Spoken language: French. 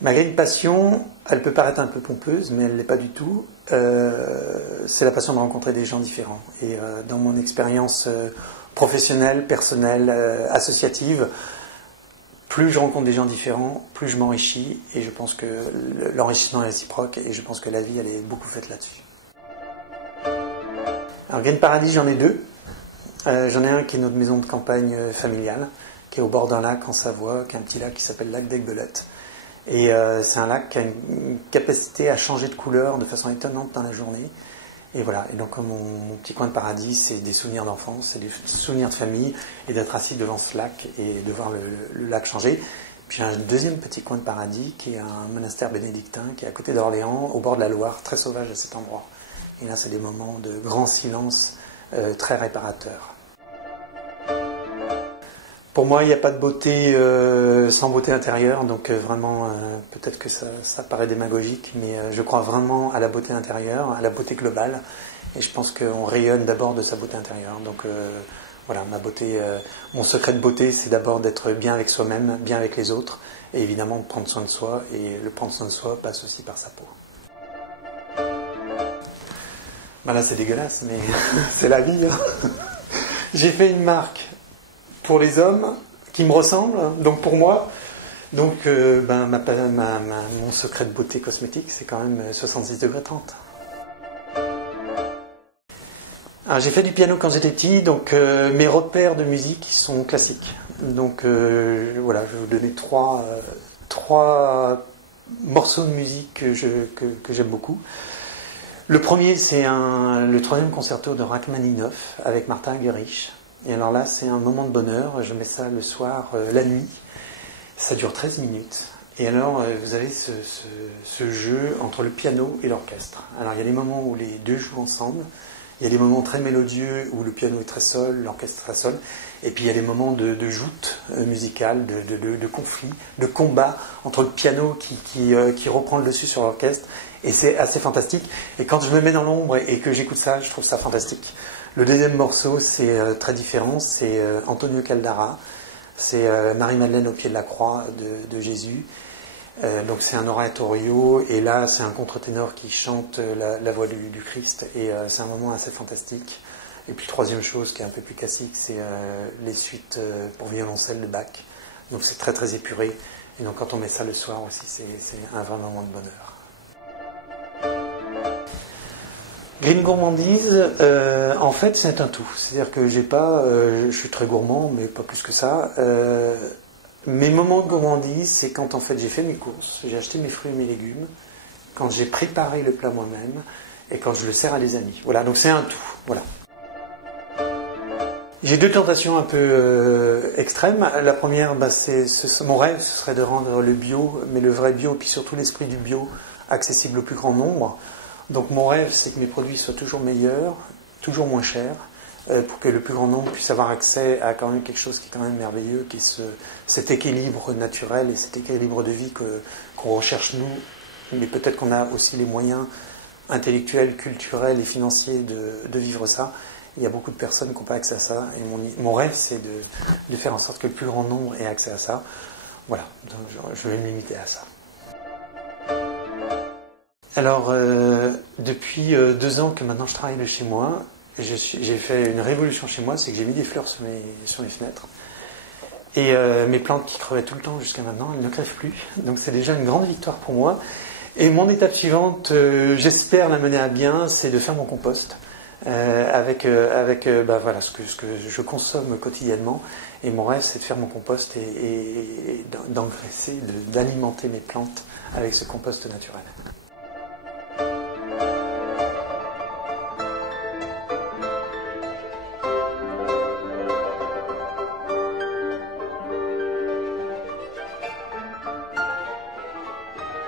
Ma grande passion, elle peut paraître un peu pompeuse, mais elle ne l'est pas du tout. C'est la passion de rencontrer des gens différents. Et dans mon expérience professionnelle, personnelle, associative, plus je rencontre des gens différents, plus je m'enrichis. Et je pense que l'enrichissement est réciproque. Et je pense que la vie, elle est beaucoup faite là-dessus. Alors, Green Paradis, j'en ai deux. J'en ai un qui est notre maison de campagne familiale, qui est au bord d'un lac en Savoie, qui est un petit lac qui s'appelle le lac d'Aiguebelette. Et c'est un lac qui a une capacité à changer de couleur de façon étonnante dans la journée. Et voilà, et donc mon petit coin de paradis, c'est des souvenirs d'enfance, c'est des souvenirs de famille, et d'être assis devant ce lac et de voir le lac changer. Puis un deuxième petit coin de paradis, qui est un monastère bénédictin, qui est à côté d'Orléans, au bord de la Loire, très sauvage à cet endroit. Et là, c'est des moments de grand silence, très réparateurs. Pour moi, il n'y a pas de beauté sans beauté intérieure, donc vraiment, peut-être que ça paraît démagogique, mais je crois vraiment à la beauté intérieure, à la beauté globale, et je pense qu'on rayonne d'abord de sa beauté intérieure. Donc voilà, ma beauté, mon secret de beauté, c'est d'abord d'être bien avec soi-même, bien avec les autres, et évidemment de prendre soin de soi, et le prendre soin de soi passe aussi par sa peau. Ben là, c'est dégueulasse, mais c'est la vie. Hein. J'ai fait une marque pour les hommes qui me ressemblent, donc pour moi. Donc mon secret de beauté cosmétique, c'est quand même 66 degrés 30. Alors, j'ai fait du piano quand j'étais petit, donc mes repères de musique sont classiques. Donc voilà, je vais vous donner trois morceaux de musique que j'aime beaucoup. Le premier, c'est le troisième concerto de Rachmaninoff avec Martha Argerich. Et alors là, c'est un moment de bonheur. Je mets ça le soir, la nuit. Ça dure 13 minutes. Et alors, vous avez ce jeu entre le piano et l'orchestre. Alors, il y a des moments où les deux jouent ensemble. Il y a des moments très mélodieux où le piano est très sol, l'orchestre très sol. Et puis, il y a des moments de joute musicale, de conflit, de combat entre le piano qui reprend le dessus sur l'orchestre. Et c'est assez fantastique. Et quand je me mets dans l'ombre et que j'écoute ça, je trouve ça fantastique. Le deuxième morceau, c'est très différent, c'est Antonio Caldara, c'est Marie-Madeleine au pied de la croix de Jésus. Donc c'est un oratorio, et là c'est un contre-ténor qui chante la voix du Christ, et c'est un moment assez fantastique. Et puis troisième chose qui est un peu plus classique, c'est les suites pour violoncelle de Bach. Donc c'est très très épuré, et donc quand on met ça le soir aussi, c'est un vrai moment de bonheur. Green Gourmandise, en fait, c'est un tout. C'est-à-dire que je suis très gourmand, mais pas plus que ça. Mes moments de gourmandise, c'est quand en fait j'ai fait mes courses, j'ai acheté mes fruits et mes légumes, quand j'ai préparé le plat moi-même, et quand je le sers à des amis. Voilà, donc c'est un tout. Voilà. J'ai deux tentations un peu extrêmes. La première, mon rêve, ce serait de rendre le bio, mais le vrai bio, puis surtout l'esprit du bio, accessible au plus grand nombre. Donc mon rêve, c'est que mes produits soient toujours meilleurs, toujours moins chers, pour que le plus grand nombre puisse avoir accès à quand même quelque chose qui est quand même merveilleux, qui est cet équilibre naturel et cet équilibre de vie qu'on recherche nous, mais peut-être qu'on a aussi les moyens intellectuels, culturels et financiers de vivre ça. Il y a beaucoup de personnes qui n'ont pas accès à ça, et mon rêve, c'est de faire en sorte que le plus grand nombre ait accès à ça. Voilà, donc je vais me limiter à ça. Alors, depuis 2 ans que maintenant je travaille de chez moi, j'ai fait une révolution chez moi, c'est que j'ai mis des fleurs sur mes fenêtres. Et mes plantes qui crevaient tout le temps jusqu'à maintenant, elles ne crèvent plus. Donc c'est déjà une grande victoire pour moi. Et mon étape suivante, j'espère la mener à bien, c'est de faire mon compost. Avec voilà, ce que je consomme quotidiennement. Et mon rêve, c'est de faire mon compost et d'engraisser, d'alimenter mes plantes avec ce compost naturel.